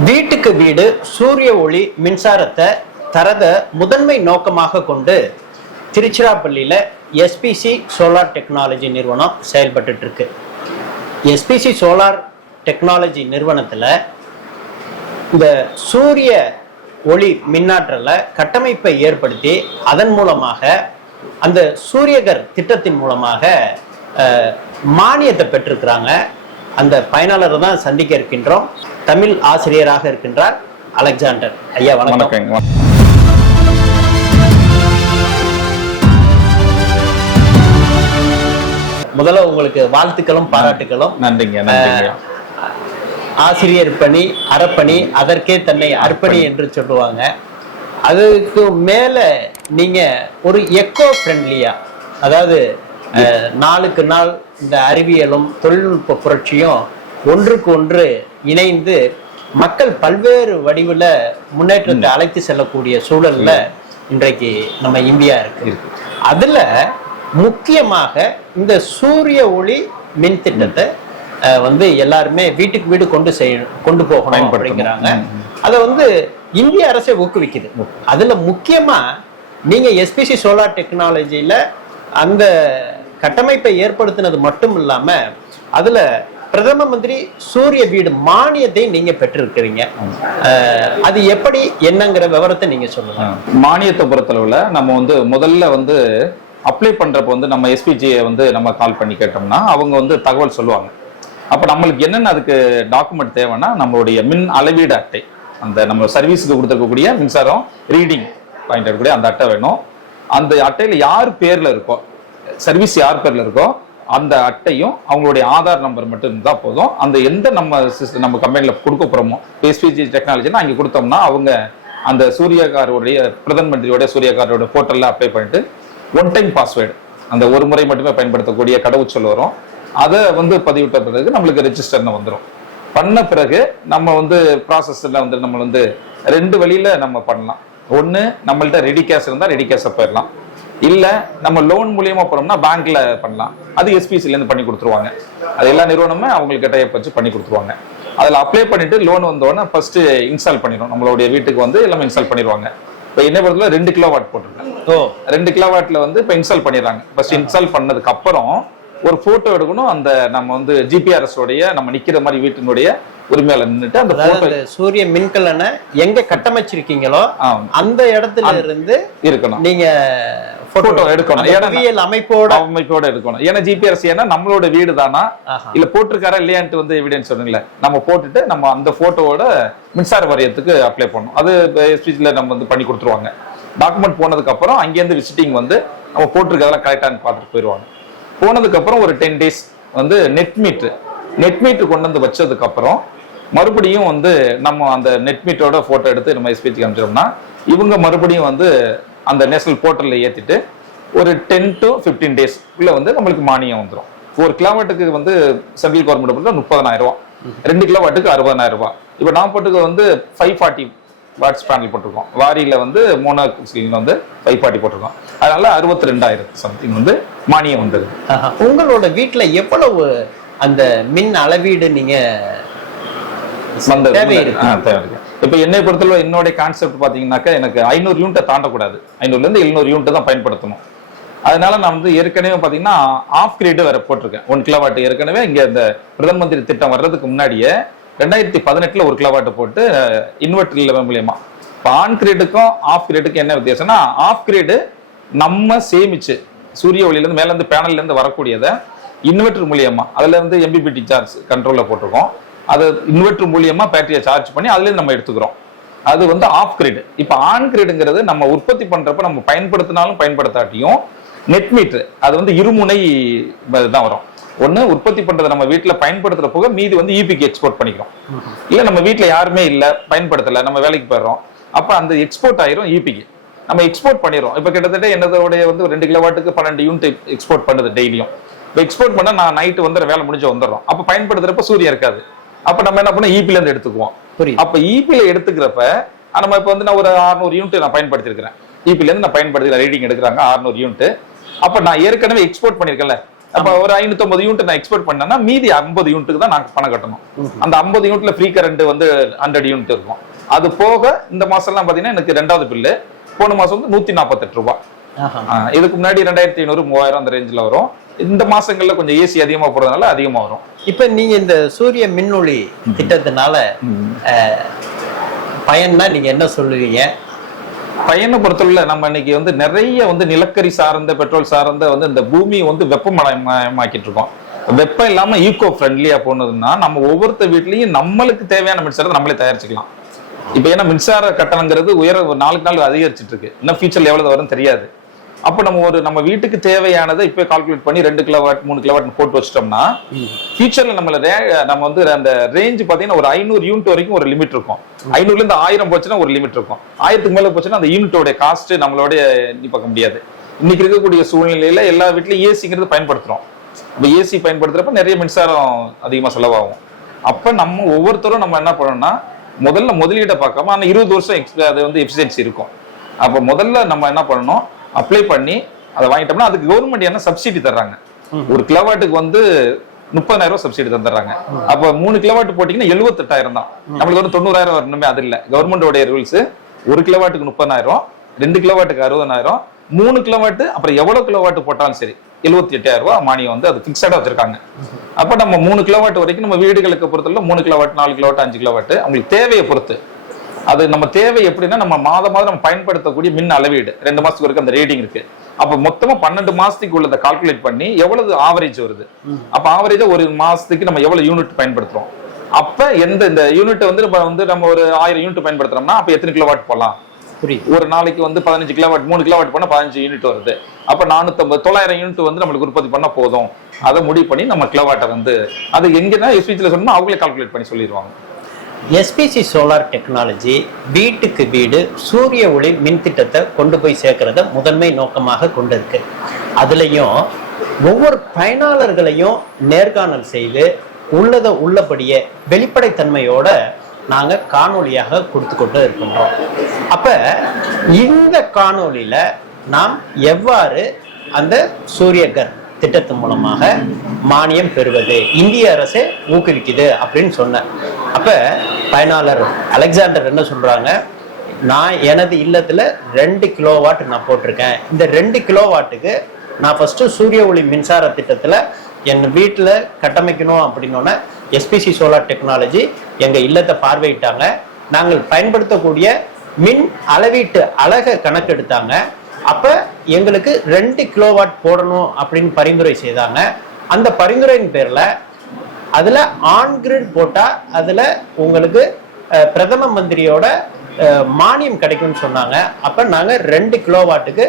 வீட்டுக்கு வீடு சூரிய ஒளி மின்சாரத்தை தரத முதன்மை நோக்கமாக கொண்டு திருச்சிராப்பள்ளியில் எஸ்பிசி சோலார் டெக்னாலஜி நிறுவனம் செயல்பட்டு இருக்கு. எஸ்பிசி சோலார் டெக்னாலஜி நிறுவனத்தில் இந்த சூரிய ஒளி மின்னாற்றலை கட்டமைப்பை ஏற்படுத்தி அதன் மூலமாக அந்த சூரியகர் திட்டத்தின் மூலமாக மானியத்தை பெற்றிருக்கிறாங்க. அந்த பயனாளரை தான் சந்திக்க இருக்கின்றோம். தமிழ் ஆசிரியராக இருக்கின்றார் அலெக்சாண்டர். ஐயா வணக்கம். முதல்ல உங்களுக்கு வாழ்த்துக்களும் பாராட்டுகளும். நன்றிங்க. ஆசிரியர் பணி அறப்பணி, அதற்கே தன்னை அர்ப்பணி என்று சொல்லுவாங்க. அதுக்கு மேல நீங்க ஒரு எக்கோ ஃப்ரெண்ட்லியா, அதாவது நாளுக்கு நாள் இந்த அறிவியலும் தொழில்நுட்ப புரட்சியும் ஒன்றுக்கு ஒன்று இணைந்து மக்கள் பல்வேறு வடிவில் முன்னேற்றத்தை அழைத்து செல்லக்கூடிய சூழல்ல இன்றைக்கு நம்ம இந்தியா இருக்கு. அதுல முக்கியமாக இந்த சூரிய ஒளி மின் திட்டத்தை எல்லாருமே வீட்டுக்கு வீடு கொண்டு போகணும் அப்படிங்கிறாங்க. அதை இந்திய அரசே ஊக்குவிக்குது. அதுல முக்கியமா நீங்க எஸ்பிசி சோலார் டெக்னாலஜியில அந்த கட்டமைப்பை ஏற்படுத்தினது மட்டும் இல்லாம அதுல பிரதம மந்திரி சூரிய வீடு மானியத்தை நீங்க பெற்றிருக்கிறீங்க. அது எப்படி என்னங்கிற விவரத்தை நீங்க சொல்லுங்க. மானியத்தை பொறுத்தளவுல நம்ம முதல்ல அப்ளை பண்றப்ப நம்ம எஸ்பிஜியை நம்ம கால் பண்ணி கேட்டோம்னா அவங்க தகவல் சொல்லுவாங்க. அப்ப நம்மளுக்கு என்னென்ன அதுக்கு டாக்குமெண்ட் தேவைன்னா நம்மளுடைய மின் அளவீடு அட்டை, அந்த நம்ம சர்வீஸுக்கு கொடுத்துருக்கக்கூடிய மின்சாரம் ரீடிங் பாயிண்ட் இருக்கக்கூடிய அந்த அட்டை வேணும். அந்த அட்டையில யார் பேர்ல இருக்கோ, சர்வீஸ் யார் பேர்ல இருக்கோ அந்த அட்டையும் அவங்களுடைய ஆதார் நம்பர் மட்டும் இருந்தா போதும். அந்த எந்த நம்ம கம்பெனில கொடுக்க போறோமோ எஸ்பிஜி டெக்னாலஜினா அங்கே கொடுத்தோம்னா அவங்க அந்த சூரியகாரோடைய பிரதம மந்திரியோட சூரியகாரோட போர்ட்டல்ல அப்ளை பண்ணிட்டு ஒன் டைம் பாஸ்வேர்டு, அந்த ஒரு முறை மட்டுமே பயன்படுத்தக்கூடிய கடவுச்சொல் வரும். அதை பதிவிட்ட பிறகு நம்மளுக்கு ரெஜிஸ்டர்னு வந்துடும். பண்ண பிறகு நம்ம ப்ராசஸ்ல நம்ம ரெண்டு வழியில நம்ம பண்ணலாம். ஒன்று, நம்மள்ட்ட ரெடி கேஷ் இருந்தால் ரெடி கேஷை போயிடலாம். இல்லை நம்ம லோன் மூலியமா போறோம்னா பேங்க்ல பண்ணலாம். அது எஸ்பிசிலேருந்து பண்ணி கொடுத்துருவாங்க. அது எல்லா நிறுவனமே அவங்களுக்கு டைப் வச்சு பண்ணி கொடுத்துருவாங்க. அதில் அப்ளை பண்ணிட்டு லோன் வந்தோடனே ஃபர்ஸ்ட் இன்ஸ்டால் பண்ணிடும். நம்மளுடைய வீட்டுக்கு எல்லாமே இன்ஸ்டால் பண்ணிடுவாங்க. இப்போ என்ன பொறுத்தல 2 கிலோவாட் போட்டிருக்கேன். 2 கிலோவாட்ல இப்போ இன்ஸ்டால் பண்ணிடுறாங்க. ஃபர்ஸ்ட் இன்ஸ்டால் பண்ணதுக்கு அப்புறம் ஒரு போட்டோ எடுக்கணும். அந்த நம்ம ஜிபிஆர்எஸ் உடைய நம்ம நிக்கிற மாதிரி வீட்டினுடைய உரிமையால நின்றுட்டு அந்த போட்டோ சூரிய மின்கலனை எங்க கட்டமைச்சிருக்கீங்களோ அந்த இடத்துல இருந்து இருக்கணும். நீங்க போட்டோ எடுக்கணும். அமைப்போட எடுக்கணும். ஏன்னா ஜிபிஆர்எஸ் ஏன்னா நம்மளோட வீடு தானா இல்ல போட்டிருக்காரா இல்லையான்ட்டு எவிடன்ஸ் சொன்னீங்களா, நம்ம போட்டுட்டு நம்ம அந்த போட்டோவோட மின்சார வாரியத்துக்கு அப்ளை பண்ணணும். அது எஸ்பிசில நம்ம பண்ணி கொடுத்துருவாங்க. டாக்குமெண்ட் போனதுக்கு அப்புறம் அங்கேருந்து விசிட்டிங் நம்ம போட்டிருக்கதெல்லாம் கரெக்டானு பார்த்துட்டு போயிடுவாங்க. போனதுக்கு அப்புறம் ஒரு 10 days நெட் மீட்டர் கொண்டு வச்சதுக்கு அப்புறம் மறுபடியும் நம்ம அந்த நெட் மீட்டரோட போட்டோ எடுத்து நம்ம எஸ்பிஜிக்கு அனுப்பிச்சோம்னா இவங்க மறுபடியும் அந்த நேஷனல் போர்ட்டல்ல ஏத்திட்டு ஒரு 10 to 15 days உள்ள நம்மளுக்கு மானியம் வந்துடும். 1 கிலோவாட்டுக்கு சென்ட்ரல் கவர்மெண்ட் பொறுத்த 30,000 ரூபாய், 2 கிலோவாட்டுக்கு 60,000 ரூபாய். இப்போ நான் போட்டுக்கு 540 வாட்ஸ் பேனல் போட்டிருக்கோம். வாரியில மோனோ 540 போட்டிருக்கோம். அதனால 62,000 சம்திங் மானியம் வந்தது. உங்களோட வீட்டுல எவ்வளவு அந்த மின் அளவீடு நீங்க தேவை இருக்கு? இப்ப என்னை பொறுத்தவரை என்னோட கான்செப்ட் பாத்தீங்கன்னாக்கா எனக்கு 500 யூனிட்டை தாண்டக்கூடாது. 500 இருந்து 700 யூனிட் தான் பயன்படுத்தணும். அதனால நான் ஏற்கனவே பாத்தீங்கன்னா ஆஃப் கிரேடு வேற போட்டிருக்கேன். 1 கிலோவாட் ஏற்கனவே இங்க இந்த பிரதம மந்திரி திட்டம் வர்றதுக்கு முன்னாடியே 2018 1 கிலோவாட் போட்டு இன்வெர்டர் மூலியமா. இப்போ ஆன் கிரேடுக்கும் ஆஃப் கிரேடுக்கும் என்ன வித்தியாசம்னா, ஆஃப் கிரேடு நம்ம சேமிச்சு சூரிய ஒளியில இருந்து மேல இருந்து பேனல்ல இருந்து வரக்கூடியதை இன்வெர்டர் மூலியமா அதுல எம்பிபிடி சார்ஜ் கண்ட்ரோல்ல போட்டிருக்கோம். அது இன்வெர்டர் மூலியமா பேட்டரியை சார்ஜ் பண்ணி அதுல இருந்து நம்ம எடுத்துக்கிறோம். அது ஆஃப் கிரேடு. இப்போ ஆன் கிரேடுங்கிறது நம்ம உற்பத்தி பண்றப்ப நம்ம பயன்படுத்தினாலும் பயன்படுத்தாட்டியும் நெட் மீட்டர் அது இருமுனை தான் வரும். ஒண்ணு உற்பத்தி பண்றதை நம்ம வீட்டுல பயன்படுத்துற போக மீதி இபிக்கு எக்ஸ்போர்ட் பண்ணிக்கிறோம். இல்ல நம்ம வீட்டுல யாருமே இல்ல பயன்படுத்தல, நம்ம வேலைக்கு போயிடுறோம், அப்ப அந்த எக்ஸ்போர்ட் ஆயிரும் இபிக்கு. நம்ம எக்ஸ்போர்ட் பண்ணிடுறோம். இப்ப கிட்டத்தட்ட என்னதோடைய 2 கிலோவாட்டுக்கு 12 யூனிட் எக்ஸ்போர்ட் பண்ணுது டெய்லியும். இப்போ எக்ஸ்போர்ட் பண்ணா நான் நைட்டு வேலை முடிஞ்சு வந்துடுறோம். அப்ப பயன்படுத்துறப்ப சூரியன் இருக்காது. அப்ப நம்ம என்ன பண்ண இபில இருந்து எடுத்துக்குவோம். அப்ப இபில எடுத்துக்கிறப்ப நம்ம இப்ப நான் ஒரு 600 யூனிட் நான் பயன்படுத்திருக்கிறேன். இபில இருந்து நான் பயன்படுத்திக்கிறேன். ரீடிங் எடுக்கிறாங்க 600 யூனிட். அப்ப நான் ஏற்கனவே எக்ஸ்போர்ட் பண்ணிருக்கேன்ல அப்ப ஒரு 550 யூனிட் நான் எக்ஸ்போர்ட் பண்ணேன்னா மீதி 50 யூனிட்டுக்கு தான் நான் பணம் கட்டணும். அந்த 50 யூனிட்ல ஃப்ரீ கரண்ட் வந்து 100 யூனிட் இருக்கும். அது போக இந்த மாசம் எல்லாம் பாத்தீங்கன்னா எனக்கு 2வது பில்லு போன மாசம் வந்து 148 ரூபாய். இதுக்கு முன்னாடி 2500 3000 அந்த ரேஞ்சில் வரும். இந்த மாசங்கள்ல கொஞ்சம் ஏசி அதிகமா போறதுனால அதிகமா வரும். இப்ப நீங்க இந்த சூரிய மின்னொளி திட்டத்தினால பயன்னா நீங்க என்ன சொல்லுவீங்க? பயனை பொறுத்தவரை நம்ம இன்னைக்கு வந்து நிறைய வந்து நிலக்கரி சார்ந்த பெட்ரோல் சார்ந்த வந்து இந்த பூமியை வந்து வெப்பமயமாக்கிட்டு இருக்கோம். வெப்பம் இல்லாம ஈகோ ஃப்ரெண்ட்லியா போனதுன்னா நம்ம ஒவ்வொருத்த வீட்லயும் நம்மளுக்கு தேவையான மின்சாரத்தை நம்மளே தயாரிச்சுக்கலாம். இப்ப ஏன்னா மின்சார கட்டணங்கிறது நாளுக்கு நாள் அதிகரிச்சுட்டு இருக்கு. இன்னும் ஃபியூச்சர்ல எவ்வளவு வரும் தெரியாது. அப்ப நம்ம வீட்டுக்கு தேவையானதை இப்ப கால்குலேட் பண்ணி 2 கிலோவாட் 3 கிலோவாட் போட்டு வச்சிட்டோம்னா ஃபியூச்சர்ல நம்ம வந்து அந்த ரேஞ்ச் பாத்தீங்கன்னா ஒரு 500 யூனிட் வரைக்கும் ஒரு லிமிட் இருக்கும். 500ல இருந்து 1000 போச்சுன்னா ஒரு லிமிட் இருக்கும். 1000க்கு மேல போச்சுன்னா அந்த யூனிட்டோட காஸ்ட் நம்மளோட பார்க்க முடியாது. இன்னைக்கு இருக்கக்கூடிய சூழ்நிலையில எல்லா வீட்லயும் ஏசிங்கிறது பயன்படுத்துறோம். இப்ப ஏசி பயன்படுத்துறப்ப நிறைய மின்சாரம் அதிகமா செலவாகும். அப்ப நம்ம ஒவ்வொருத்தரும் நம்ம என்ன பண்ணணும்னா முதலீடை பார்க்காம ஆனா 20 வருஷம் அது வந்து எஃபிஷியன்சி இருக்கும். அப்ப முதல்ல நம்ம என்ன பண்ணணும், அப்ளை பண்ணி அதை வாங்கிட்டோம்னா அதுக்கு கவர்மெண்ட் என்ன சப்சிடி தர்றாங்க. ஒரு கிலோவாட்டுக்கு வந்து 30,000 ரூபாய் சப்சிடி தந்துடுறாங்க. அப்ப 3 கிலோவாட் போட்டீங்கன்னா 78,000 தான். நம்மளுக்கு வந்து 90,000 வரணுமே, அது இல்ல. கவர்மெண்டோட ரூல்ஸ் 1 கிலோவாட்டுக்கு 30,000, 2 கிலோவாட்டுக்கு 60,000, 3 கிலோவாட் அப்புறம் எவ்வளவு கிலோவாட் போட்டாலும் சரி 78,000 ரூபாய் மானியம் வந்து அது பிக்ஸடா வச்சிருக்காங்க. அப்ப நம்ம 3 கிலோவாட் வரைக்கும் நம்ம வீடுகளுக்கு பொறுத்தவரை 3 கிலோவாட் 4 கிலோவாட் 5 கிலோவாட் அவங்களுக்கு தேவையை பொறுத்து. அது நம்ம தேவை எப்படின்னா நம்ம மாதம் நம்ம பயன்படுத்தக்கூடிய மின் அளவீடு 2 மாசத்துக்கு வரைக்கும் அந்த ரேட்டிங் இருக்கு. அப்ப மொத்தமா 12 மாசத்துக்கு உள்ளதை கால்குலேட் பண்ணி எவ்வளவு ஆவரேஜ் வருது. அப்ப ஆவரேஜா ஒரு மாசத்துக்கு நம்ம எவ்வளவு யூனிட் பயன்படுத்துறோம். அப்ப இந்த யூனிட் வந்து நம்ம ஒரு 1000 யூனிட் பயன்படுத்துறோம்னா அப்ப எத்தனை கிலோவாட் போடலாம். ஒரு நாளைக்கு வந்து 15 கிலோவாட் 3 கிலோவாட் பண்ணா 15 யூனிட் வருது. அப்ப 900 யூனிட் வந்து நம்மளுக்கு உற்பத்தி பண்ணா போதும். அதை முடிவு பண்ணி நம்ம கிலோவாட்டை வந்து அது எங்கன்னா எஸ்பிசில சொன்னா அவங்களே கால்குலேட் பண்ணி சொல்லிடுவாங்க. எஸ்பிசி சோலார் டெக்னாலஜி வீட்டுக்கு வீடு சூரிய ஒளி மின் திட்டத்தை கொண்டு போய் சேர்க்கறத முதன்மை நோக்கமாக கொண்டிருக்கு. அதுலயும் ஒவ்வொரு பயனாளர்களையும் நேர்காணல் செய்து உள்ளபடியே வெளிப்படைத்தன்மையோட நாங்க காணொலியாக கொடுத்து கொண்டு இருக்கின்றோம். அப்ப இந்த காணொலியில நாம் எவ்வாறு அந்த சூரியகர் திட்டத்தின் மூலமாக மானியம் பெறுவது இந்திய அரசே ஊக்குவிக்குது அப்படின்னு சொன்னேன். அப்ப பயனாளர் அலெக்சாண்டர் என்ன சொல்றாங்க, நான் எனது இல்லத்துல 2 கிலோவாட் நான் போட்டிருக்கேன். இந்த 2 கிலோவாட்டுக்கு நான் ஃபர்ஸ்ட் சூரிய ஒளி மின்சார திட்டத்துல என் வீட்டுல கட்டமைக்கணும் அப்படின்னோட எஸ்பிசி சோலார் டெக்னாலஜி எங்க இல்லத்தை பார்வையிட்டாங்க. நாங்கள் பயன்படுத்தக்கூடிய மின் அளவீட்டு அலகை கணக்கெடுத்தாங்க. அப்ப எங்களுக்கு 2 கிலோவாட் போடணும் அப்படின்னு பரிந்துரை செய்தாங்க. அந்த பரிந்துரையின் பேர்ல அதுல ஆன் கிரிட் போட்டா அதுல உங்களுக்கு பிரதம மந்திரியோட மானியம் கிடைக்கும்னு சொன்னாங்க. அப்ப நாங்க 2 கிலோவாட்டுக்கு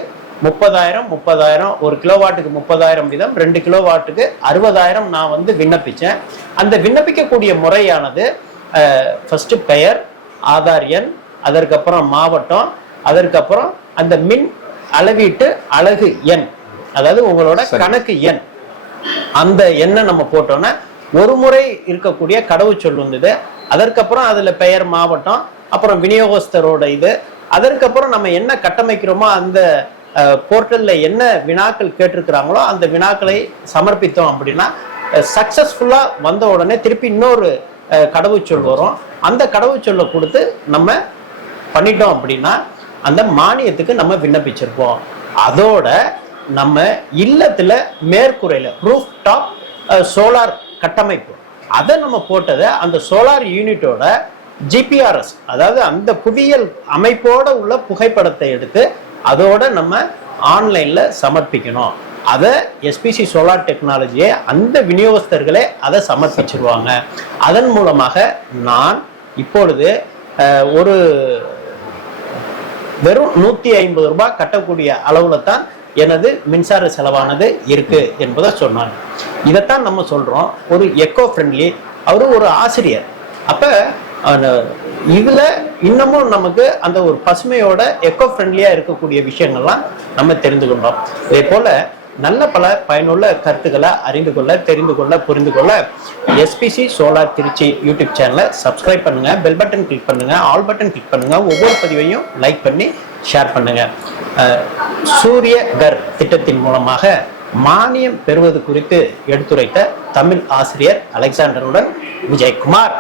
30,000 ஒரு கிலோவாட்டுக்கு 30,000 வீதம் 2 கிலோவாட்டுக்கு 60,000 நான் வந்து விண்ணப்பிச்சேன். அந்த விண்ணப்பிக்கக்கூடிய முறையானது ஃபர்ஸ்ட் பெயர், ஆதார் எண், அதற்கப்புறம் மாவட்டம், அதற்கப்புறம் அந்த மின் அளவீட்டு அலகு எண், அதாவது உங்களோட கணக்கு எண், அந்த எண்ணை நம்ம போட்டோம்னா ஒரு முறை இருக்கக்கூடிய கடவுச்சொல் வந்தது. அதற்கப்புறம் அதுல பெயர், மாவட்டம், அப்புறம் விநியோகஸ்தரோட இது, அதற்கப்புறம் நம்ம என்ன கட்டமைக்கிறோமோ அந்த போர்ட்டல்ல என்ன வினாக்கள் கேட்டிருக்கிறாங்களோ அந்த வினாக்களை சமர்ப்பித்தோம் அப்படின்னா சக்சஸ்ஃபுல்லா வந்த உடனே திருப்பி இன்னொரு கடவுச்சொல் வரும். அந்த கடவுச்சொல்லை கொடுத்து நம்ம பண்ணிட்டோம் அப்படின்னா அந்த மானியத்துக்கு நம்ம விண்ணப்பிச்சிருப்போம். அதோட நம்ம இல்லத்துல மேற்கூரையில ரூஃப் டாப் சோலார் கட்டமைப்பு அதை நம்ம போட்டதை அந்த சோலார் யூனிட்டோட ஜிபிஆர்எஸ், அதாவது அந்த புவியியல் அமைப்போட உள்ள புகைப்படத்தை எடுத்து அதோட நம்ம ஆன்லைன்ல சமர்ப்பிக்கணும். அதை எஸ்பிசி சோலார் டெக்னாலஜியை அந்த விநியோகஸ்தர்களே அதை சமர்ப்பிச்சிருவாங்க. அதன் மூலமாக நான் இப்பொழுது ஒரு வெறும் 150 ரூபாய் கட்டக்கூடிய அளவுல தான் எனது மின்சார செலவானது இருக்கு என்பதை சொன்னாங்க. இதைத்தான் நம்ம சொல்றோம் ஒரு எக்கோ ஃப்ரெண்ட்லி. அவரு ஒரு ஆசிரியர். அப்ப இதுல இன்னமும் நமக்கு அந்த ஒரு பசுமையோட எக்கோ ஃப்ரெண்ட்லியா இருக்கக்கூடிய விஷயங்கள்லாம் நம்ம தெரிந்து கொண்டோம். இதே போல நல்ல பல பயனுள்ள கருத்துக்களை அறிந்து கொள்ள, தெரிந்து கொள்ள, புரிந்து கொள்ள எஸ்பிசி சோலார் திருச்சி யூடியூப் சேனலை சப்ஸ்கிரைப் பண்ணுங்க, பெல் பட்டன் கிளிக் பண்ணுங்க, ஆல் பட்டன் கிளிக் பண்ணுங்க, ஒவ்வொரு பதிவையும் லைக் பண்ணி ஷேர் பண்ணுங்க. சூரிய கர் திட்டத்தின் மூலமாக மானியம் பெறுவது குறித்து எடுத்துரைத்த தமிழ் ஆசிரியர் அலெக்சாண்டருடன் விஜயகுமார்.